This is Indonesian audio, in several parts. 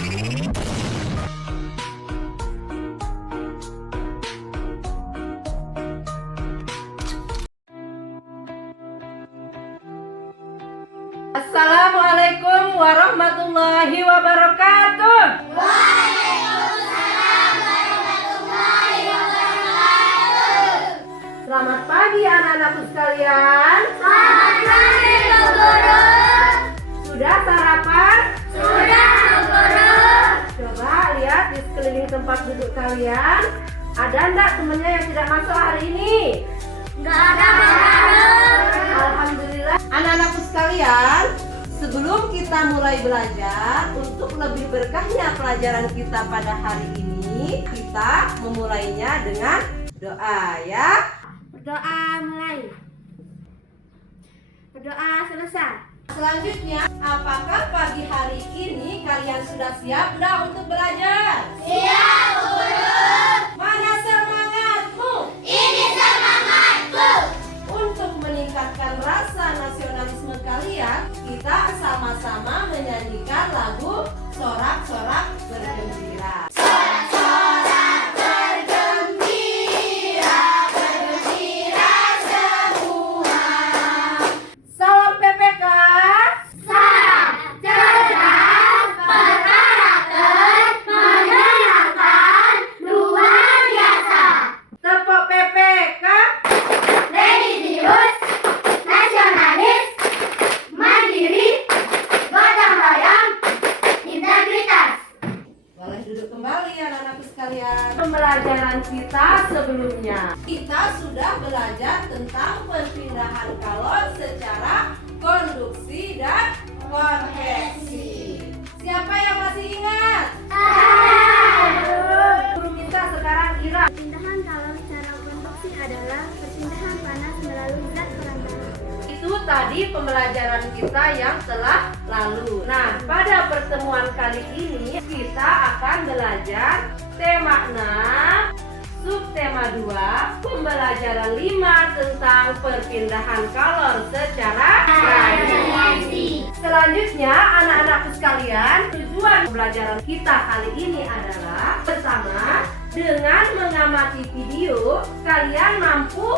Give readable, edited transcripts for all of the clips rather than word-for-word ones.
Assalamualaikum warahmatullahi wabarakatuh. Waalaikumsalam warahmatullahi wabarakatuh. Selamat pagi anak-anakku sekalian. Selamat pagi Bu Guru. Sudah sarapan? Sudah Bu Guru. Coba lihat di sekeliling tempat duduk kalian. Ada enggak temennya yang tidak masuk hari ini? Nggak ada Bu Guru. Alhamdulillah. Anak-anakku sekalian, sebelum kita mulai belajar, untuk lebih berkahnya pelajaran kita pada hari ini, kita memulainya dengan doa ya. Berdoa mulai. Berdoa selesai. Selanjutnya, apakah pagi hari ini kalian sudah siap untuk belajar? Siap Bu Guru. Mana semangatmu? Ini semangatku. Untuk meningkatkan rasa nasionalisme kalian, kita sama-sama menyanyikan lagu Sorak-Sorak Bergembira. Sorak-sorak bergembira, bergembira semua. Salam PPK. Salam cerdas, berkarakter, menyenangkan, luar biasa. Tepuk PPK. Religius, nasionalis, mandiri, gotong royong, integritas. Boleh duduk kembali anak-anakku sekalian. Pembelajaran kita sebelumnya, kita sudah belajar tentang perpindahan kalor secara konduksi dan konveksi. Siapa yang masih ingat? Guru kita sekarang Ira. Perpindahan kalor secara konduksi adalah perpindahan panas melalui zat perantara. Itu tadi pembelajaran kita yang telah lalu. Nah, pada pertemuan kali ini kita akan belajar tema 6, subtema 2, pembelajaran 5 tentang perpindahan kalor secara radiasi. Selanjutnya, anak-anakku sekalian, tujuan pembelajaran kita kali ini adalah pertama, dengan mengamati video, kalian mampu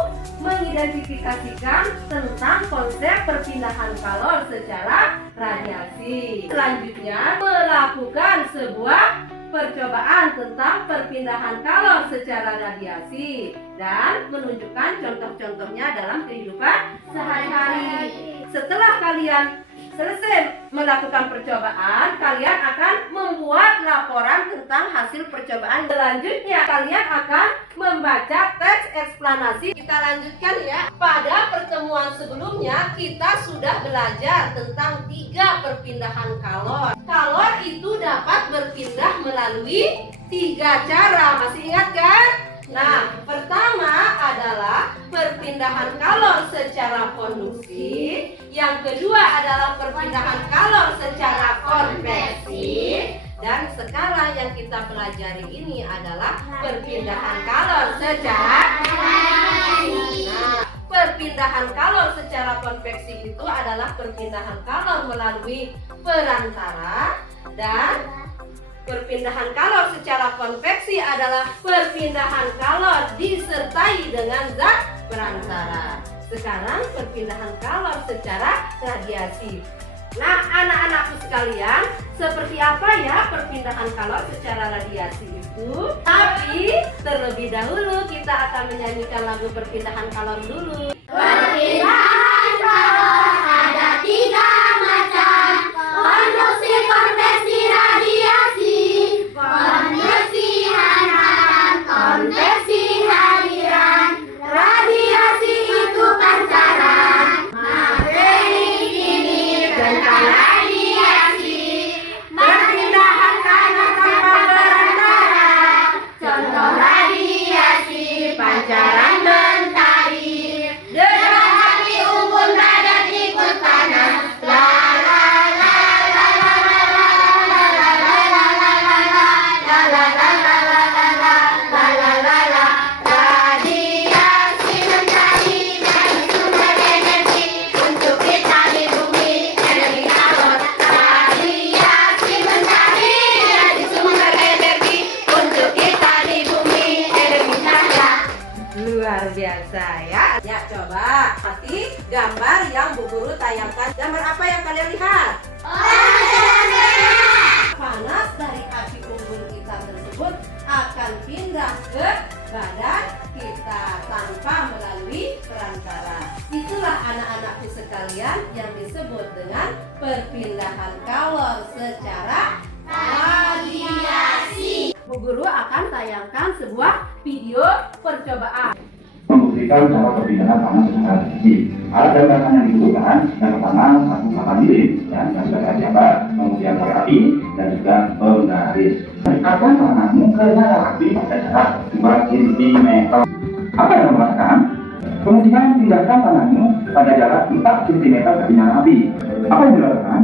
mengidentifikasikan tentang konsep perpindahan kalor secara radiasi. Selanjutnya, melakukan sebuah percobaan tentang perpindahan kalor secara radiasi dan menunjukkan contoh-contohnya dalam kehidupan sehari-hari. Setelah kalian selesai melakukan percobaan, kalian akan membuat laporan tentang hasil percobaan. Selanjutnya, kalian akan membaca teks eksplanasi. Kita lanjutkan ya. Pada pertemuan sebelumnya, kita sudah belajar tentang 3 perpindahan kalor. Kalor itu dapat berpindah melalui 3 cara. Masih ingat kan? Nah, pertama adalah perpindahan kalor secara konduksi. Yang kedua adalah perpindahan kalor secara konveksi. Dan sekarang yang kita pelajari ini adalah perpindahan kalor secara radiasi. Nah, perpindahan kalor secara konveksi itu adalah perpindahan kalor melalui perantara, dan perpindahan kalor secara konveksi adalah perpindahan kalor disertai dengan zat perantara. Sekarang perpindahan kalor secara radiasi. Nah, anak-anakku sekalian, seperti apa ya perpindahan kalor secara radiasi itu? Tapi terlebih dahulu kita akan menyanyikan lagu perpindahan kalor dulu. Perpindahan kalor ada 3 macam: konduksi, konveksi, radiasi. Konduksi hanahan, konveksi hadiran, radiasi itu pancaran. Materi ini tentang radiasi, perpindahan kalor tanpa perantara. Contoh radiasi, pancaran mentari, dengan api biasa ya. Ya coba hati gambar yang Bu Guru tayangkan. Gambar apa yang kalian lihat? Panas dari api unggun kita tersebut akan pindah ke badan kita tanpa melalui perantara. Itulah anak-anakku sekalian yang disebut dengan perpindahan kalor secara radiasi. Bu Guru akan tayangkan sebuah video percobaan. Membuktikan cara perpindahan panas secara radiasi. Alat dan bahan yang dibutuhkan yang pertama satu kelapa bilik yang sudah saya siapkan, kemudian korek api dan juga penggaris. Dekatkan tanganmu ke nyala api pada jarak 2 cm. Apa yang kamu rasakan? Kemudian pindahkan tanganmu pada jarak 4 cm dari nyala api. Apa yang dilakukan?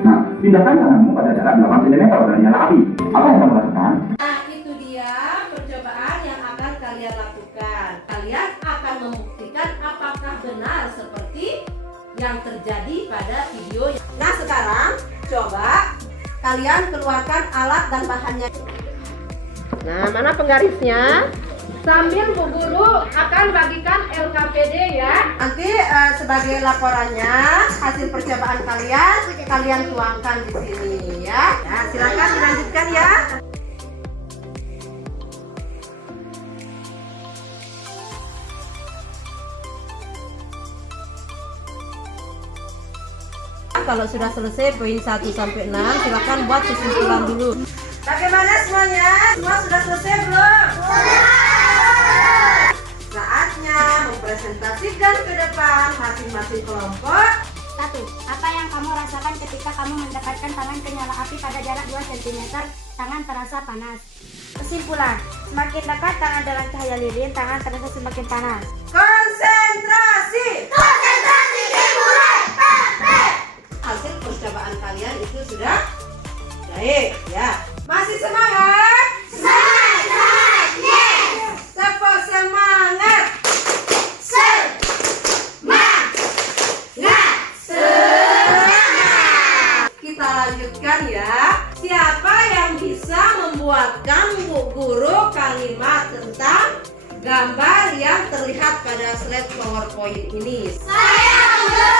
Nah, pindahkan tanganmu pada jarak 8 cm dari nyala api. Apa yang kamu rasakan? Nah, itu dia percobaan yang akan kalian lakukan. Kalian akan membuktikan apakah benar seperti yang terjadi pada video. Nah, sekarang coba kalian keluarkan alat dan bahannya. Nah, mana penggarisnya? Sambil Bu Guru akan bagikan LKPD ya. Nanti sebagai laporannya hasil percobaan kalian tuangkan di sini ya. Ya, silakan dilanjutkan ya. Kalau sudah selesai poin 1 sampai 6, silakan buat susulan dulu. Bagaimana semuanya? Semua sudah selesai belum? Saatnya mempresentasikan ke depan masing-masing kelompok. 1. Apa yang kamu rasakan ketika kamu mendekatkan tangan ke nyala api pada jarak 2 cm, tangan terasa panas? Kesimpulan, semakin dekat tangan dengan cahaya lilin, tangan terasa semakin panas. Konsentrasi! Konsentrasi dimulai. Hasil percobaan kalian itu sudah baik ya. Masih semangat? Semangat, yes. Tepuk semangat. Kita lanjutkan ya. Siapa yang bisa membuatkan Bu Guru kalimat tentang gambar yang terlihat pada slide PowerPoint ini? Saya Guru.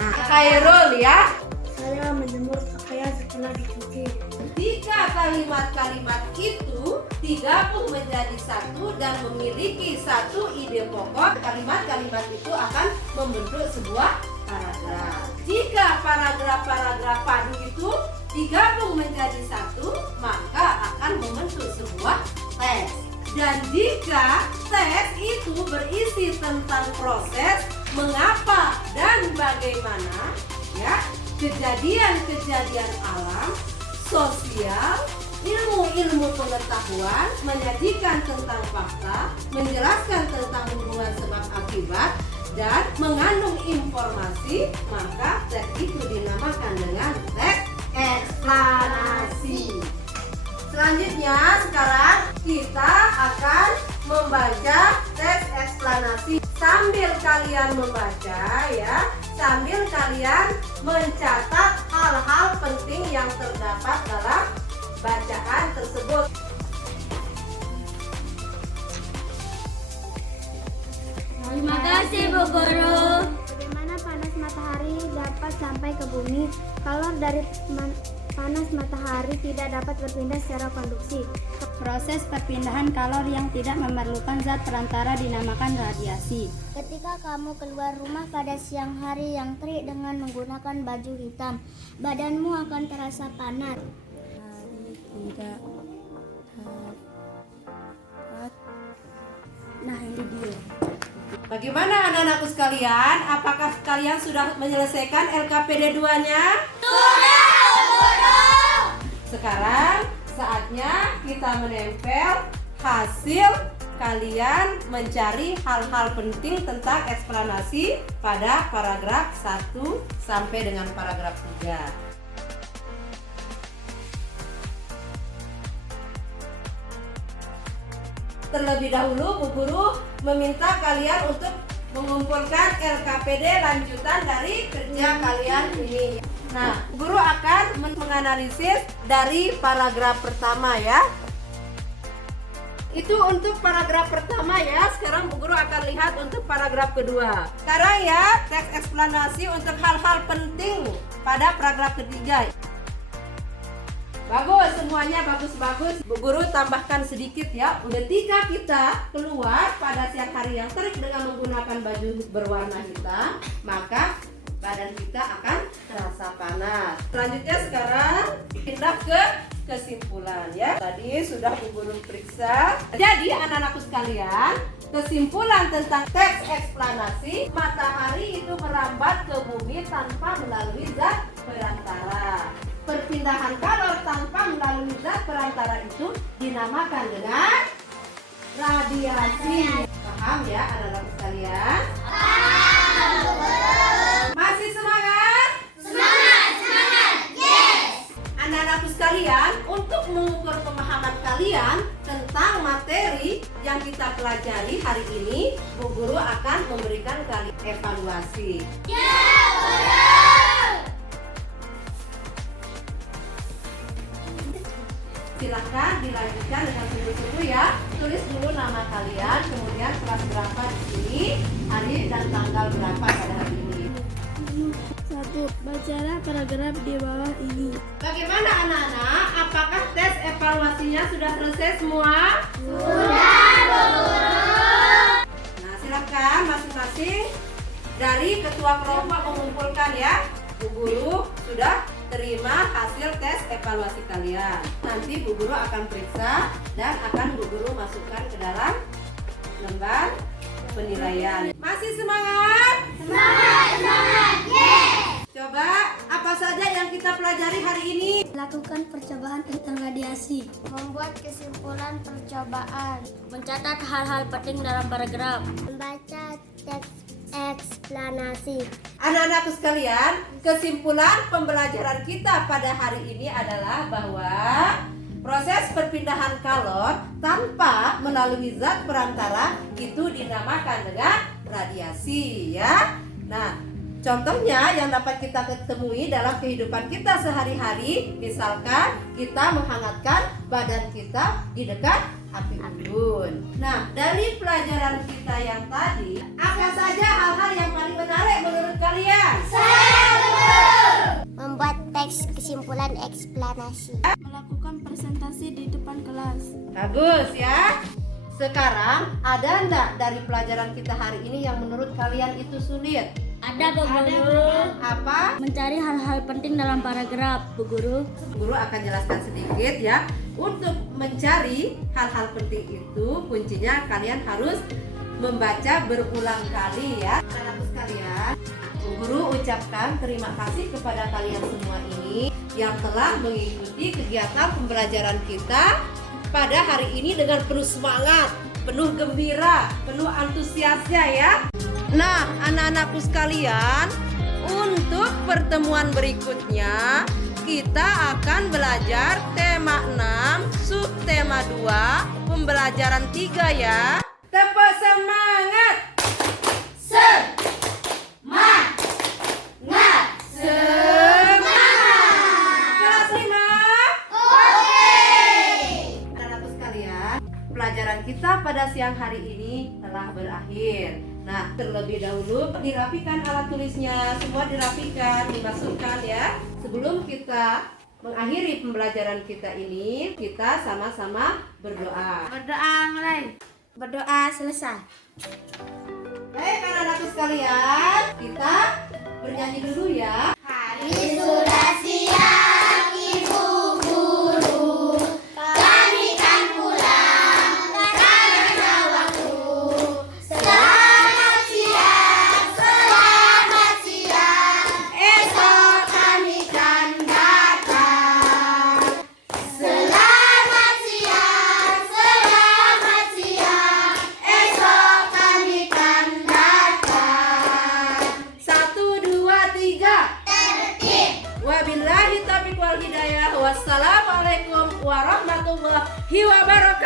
Nah, Khairul ya. Saya menjemur pakaian setelah dicuci. Tiga kalimat-kalimat itu digabung menjadi satu dan memiliki satu ide pokok. Kalimat-kalimat itu akan membentuk sebuah paragraf. Jika paragraf-paragraf padu itu digabung menjadi satu, maka akan membentuk sebuah teks. Dan jika teks itu berisi tentang proses mengapa dan bagaimana, ya, kejadian-kejadian alam, sosial, ilmu-ilmu pengetahuan, menyajikan tentang fakta, menjelaskan tentang hubungan sebab akibat, dan mengandung informasi, maka teks itu dinamakan dengan teks eksplanasi. Selanjutnya, sekarang kita akan membaca teks eksplanasi. Sambil kalian membaca ya, sambil kalian mencatat hal-hal penting yang terdapat dalam bacaan tersebut. Terima kasih Bu Guru. Bagaimana panas matahari dapat sampai ke bumi? Kalor dari panas matahari tidak dapat berpindah secara konduksi. Proses perpindahan kalor yang tidak memerlukan zat perantara dinamakan radiasi. Ketika kamu keluar rumah pada siang hari yang terik dengan menggunakan baju hitam, badanmu akan terasa panas. Nah, ini dia. Bagaimana anak-anakku sekalian? Apakah kalian sudah menyelesaikan LKPD 2-nya? Sudah, Guru. Sekarang saatnya kita menempel hasil kalian mencari hal-hal penting tentang eksplanasi pada paragraf 1 sampai dengan paragraf 3. Terlebih dahulu Bu Guru meminta kalian untuk mengumpulkan LKPD lanjutan dari kerja kalian ini. Nah, Guru akan menganalisis dari paragraf pertama ya. Itu untuk paragraf pertama ya. Sekarang Bu Guru akan lihat untuk paragraf kedua. Sekarang ya, teks eksplanasi untuk hal-hal penting pada paragraf ketiga. Bagus, semuanya bagus-bagus. Bu Guru tambahkan sedikit ya. Ketika kita keluar pada siang hari yang terik dengan menggunakan baju berwarna hitam, maka badan kita akan terasa panas. Selanjutnya sekarang pindah ke kesimpulan ya. Tadi sudah Bu Guru periksa. Jadi anak-anakku sekalian, kesimpulan tentang teks eksplanasi, matahari itu merambat ke bumi tanpa melalui zat perantara. Perpindahan kalor tanpa melalui zat perantara itu dinamakan dengan radiasi. Paham ya anak-anakku sekalian? Masih semangat? Semangat, yes. Anak-anakku sekalian, untuk mengukur pemahaman kalian tentang materi yang kita pelajari hari ini, Bu Guru akan memberikan kalian evaluasi. Ya, Guru. Silahkan dilanjutkan dengan sungguh-sungguh ya. Tulis dulu nama kalian, kemudian kelas berapa di sini, hari dan tanggal berapa pada hari ini. 1. Bacalah paragraf di bawah ini. Bagaimana anak-anak? Apakah tes evaluasinya sudah selesai semua? Sudah, Bu Guru. Nah, silakan masing-masing dari ketua kelompok mengumpulkan ya. Bu Guru sudah terima hasil tes evaluasi kalian. Nanti Bu Guru akan periksa dan akan Bu Guru masukkan ke dalam lembar penilaian. Masih semangat? Semangat, yes. Coba apa saja yang kita pelajari hari ini? Lakukan percobaan tentang radiasi. Membuat kesimpulan percobaan. Mencatat hal-hal penting dalam paragraf. Membaca teks eksplanasi. Anak-anakku sekalian, kesimpulan pembelajaran kita pada hari ini adalah bahwa proses perpindahan kalor tanpa melalui zat perantara itu dinamakan dengan radiasi ya. Nah, contohnya yang dapat kita ketemui dalam kehidupan kita sehari-hari, misalkan kita menghangatkan badan kita di dekat api unggun. Nah, dari pelajaran kita yang tadi, apa saja hal-hal yang paling menarik menurut kalian? Membuat teks kesimpulan eksplanasi. Melakukan presentasi di depan kelas. Bagus ya. Sekarang ada enggak dari pelajaran kita hari ini yang menurut kalian itu sulit? Ada, Bu Guru. Apa? Mencari hal-hal penting dalam paragraf, Bu Guru. Guru akan jelaskan sedikit ya. Untuk mencari hal-hal penting itu kuncinya kalian harus membaca berulang kali ya. Anak-anak sekalian, Bu Guru ucapkan terima kasih kepada kalian semua ini yang telah mengikuti kegiatan pembelajaran kita pada hari ini dengan penuh semangat, penuh gembira, penuh antusiasnya ya. Nah, anak-anakku sekalian, untuk pertemuan berikutnya kita akan belajar tema 6, subtema 2, pembelajaran 3 ya. Tepuk semangat. Semangat. Kelas 5. Oke. Anak-anakku sekalian, pelajaran kita pada siang hari ini telah berakhir. Nah, terlebih dahulu dirapikan alat tulisnya, semua dirapikan, dimasukkan ya. Sebelum kita mengakhiri pembelajaran kita ini, kita sama-sama berdoa. Berdoa mulai. Berdoa selesai. Baik anak-anakku sekalian, kita bernyanyi dulu ya. Hari sudah siang, Ibu Guru. Kami kan pulang karena waktu. Selamat siang, esok kami kan datang. Selamat siang, esok kami kan datang. 1, 2, 3. Tertib. Wabillahi taufiq wal hidayah. Wassalamualaikum warahmatullahi wabarakatuh.